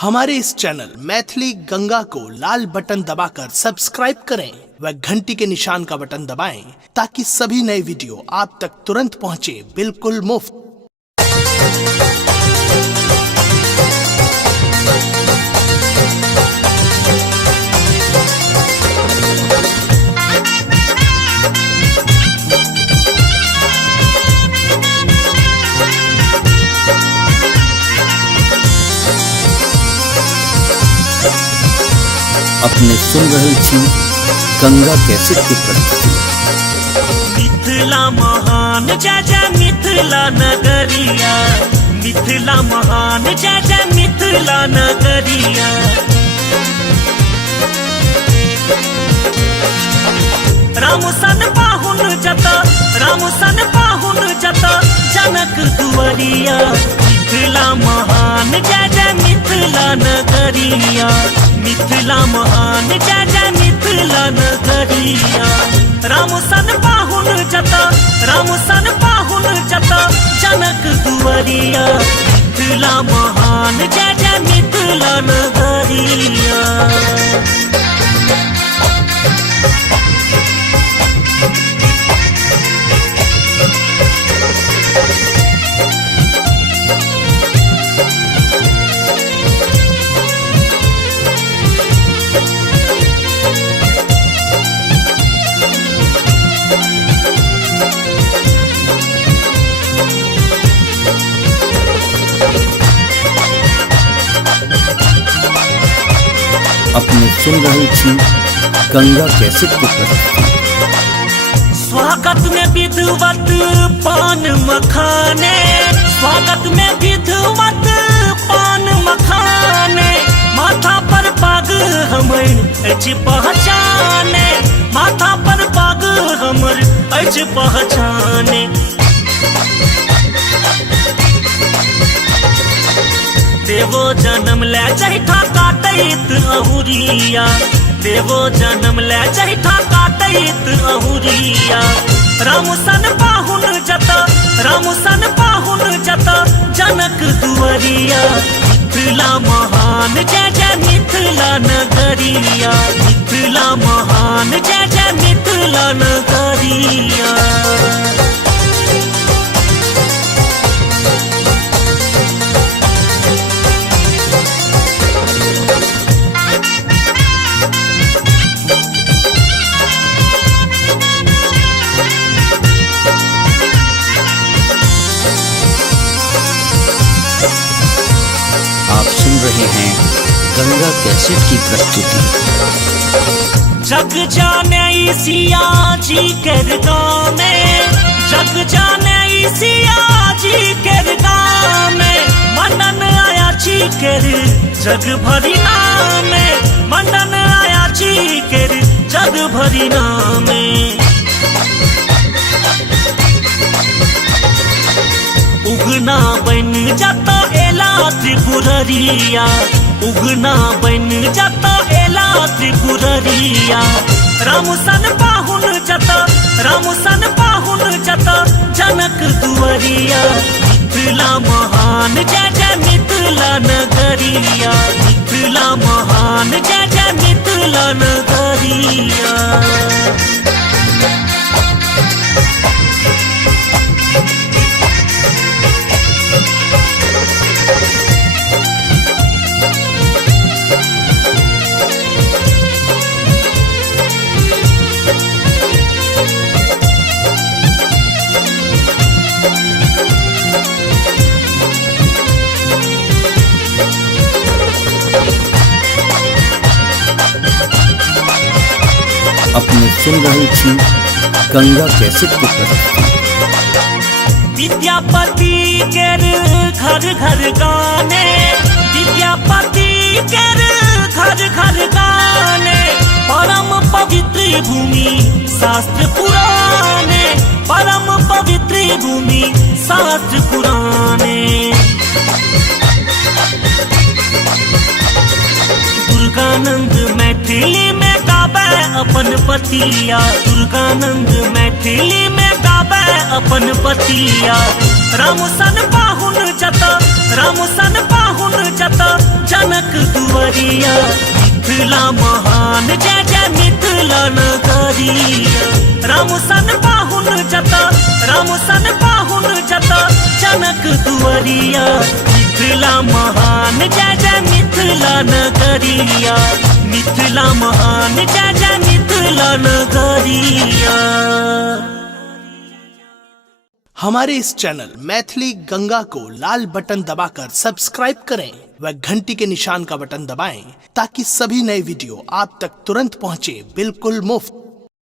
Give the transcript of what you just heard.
हमारे इस चैनल मैथिली गंगा को लाल बटन दबाकर सब्सक्राइब करें व घंटी के निशान का बटन दबाएं ताकि सभी नए वीडियो आप तक तुरंत पहुंचे बिल्कुल मुफ्त। अपने सुन रहे छी गंगा कैसेट की प्रस्तुति। मिथिला महान जय जय मिथिला नगरिया, मिथिला महान जय जय मिथिला नगरिया। राम सन पाहुन जता, राम सन पाहुन जता जनक दुआरिया। मिथिला महान जय जय मिथिला नगरिया, मिथिला महान जय जय मिथिला नगरिया। राम सन पाहुन जता, राम सन पाहुन जता जनक दुआरिया। मिथिला महान जय जय मिथिला नगरिया। अपने सुन रहे छी गंगा कैसेट की प्रस्तुति। स्वागत में विधवत पान मखाने, स्वागत में विधवत पान मखाने। माथा पर पाग हमर अछि पहचाने, माथा पर पाग हमर अछि पहचाने। देवो जन्म ले जहिठा काटैत अहुरिया, देवो जन्म ले जहिठा काटैत अहुरिया। राम सन पाहुन जता, राम सन पाहुन जता जनक दुआरिया। मिथिला महान जय जय मिथिला नगरिया, मिथिला महान जय जय मिथिला नगरिया। आप सुन रहे हैं गंगा कैसेट की प्रस्तुति। जग जाने सिया जी के गाँव में, जग जाने सिया जी के गाँव में। मनन आया जी के जग भरी नामे, मनन आया जी के जग भरी नामे। उगना बन जाता एला त्रिपुररिया, उगना बन जाता एला त्रिपुररिया। राम सन पाहुन जता, राम सन पाहुन जता जनक दुआरिया। मिथिला महान जय जय मिथिला नगरिया, मिथिला महान जय जय मिथिला नगरिया। अपने सुन रहे छी गंगा कैसेट की प्रस्तुति। विद्यापति केर घर घर गाने, विद्यापति केर घर घर गाने। परम पवित्र भूमि शास्त्र पुराने, परम पवित्र भूमि शास्त्र पुराने। दुर्गानंद मैथिली में गावे अपन पतिया, दुर्गानंद मैथिली में गावे अपन पतिया। राम सन पाहुन जता, राम सन पाहुन जता जनक दुआरिया मिथिला महान जय जय मिथिला नगरिया राम सन पाहुन जता जनक दुआरिया मिथिला महान जय जय मिथिला नगरिया मिथिला महान जय जय मिथिला नगरिया। हमारे इस चैनल मैथिली गंगा को लाल बटन दबाकर सब्सक्राइब करें व घंटी के निशान का बटन दबाएं ताकि सभी नए वीडियो आप तक तुरंत पहुंचे बिल्कुल मुफ्त।